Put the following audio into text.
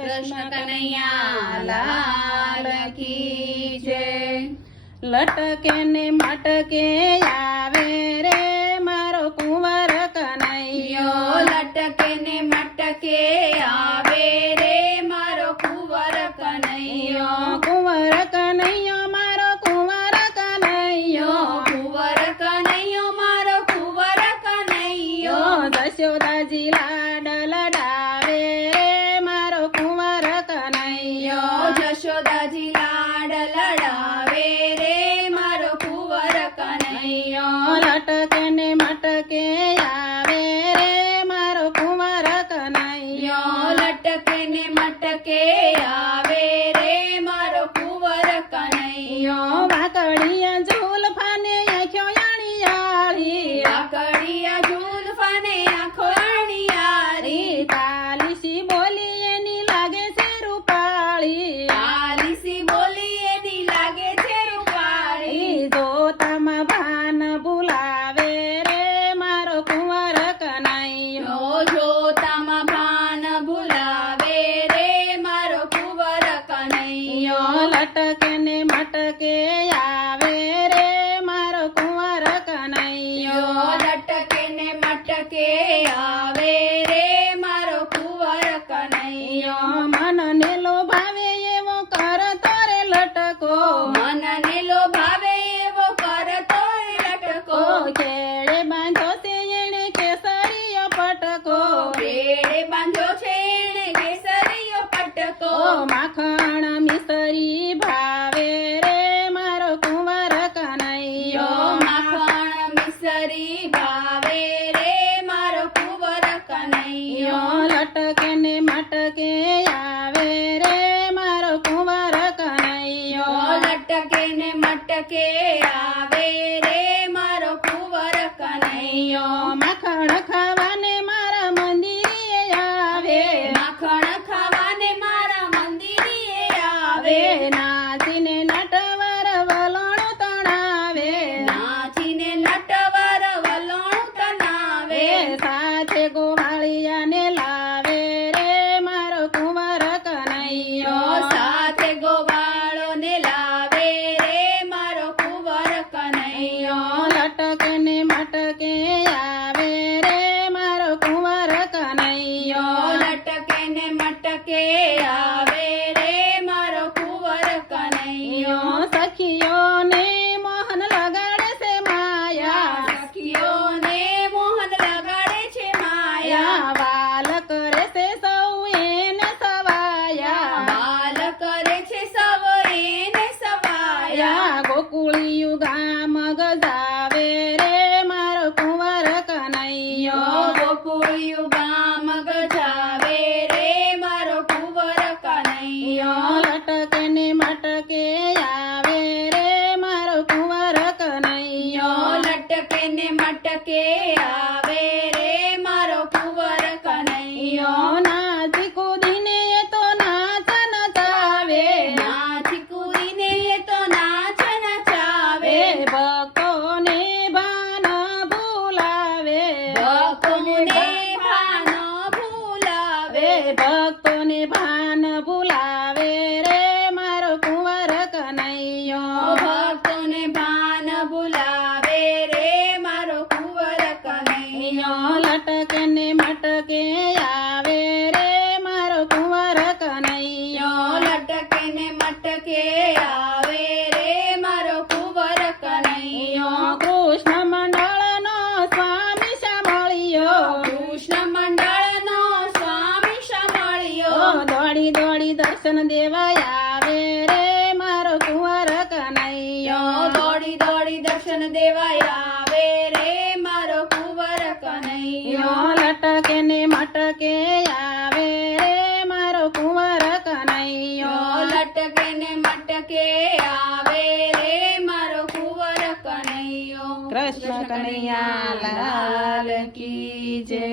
કૃષ્ણ કનૈયા લાલ કી જય લટકે ને મટકે આવે રે મારો કુંવર યો કનૈયો લટકે ને મટકે આવે રે મારો કુંવર કનૈયો કુંવર કનૈયો મારો કુંવર કનૈયો યો કુંવર કનૈયો મારો કુંવર કનૈયો જશોદાજી લાડ યો ને મટકે આવે રે મારો કુંવર કનૈયો దట్టకే యావేరే మరొకువర కనయ్యో దట్టకెనే మట్టకే యావేరే మరొకువర కనయ్యో మన నెలో భావే ఏవో కర తోరే లటకో. మన నెలో భావే ఏవో కర తోరే లటకో. కేడే బాంధో సే ఎణే కేసరియ పటకో. కేడే బాంధో సే ఎణే కేసరియ યો લટકે ને મટકે આવે રે મારો કુંવર કનૈયો. માખણ ખાવાને ಕುಳಿಯುಗ ಮಗಜಾವೇರೆ ಮರ ಕುಂವರ ಕನಯ್ಯೋ ಕುಳಿಯುಗ ಮಗಜಾವೇರೆ ಮರ ಕುಂವರ ಕನಯ್ಯೋ ಲಟಕನೆ ಮಟಕೆ ಯಾವೇರೆ ಮರ ಕುಂವರ ಕನಯ್ಯೋ ಲಟಕನೆ ಮಟಕೆ ಯಾವೇರೆ દર્શન દેવા આવે રે મારો કુંવર કનૈયો યો દોડી દોડી દર્શન દેવાય આવે રે મારો કુંવર કનૈયો યો લટકે ને મટકે આવે રે મારો કુંવર કનૈયો યો લટકે ને મટકે આવે રે મારો કુંવર કનૈયો કૃષ્ણ કનૈયા લાલ કી જય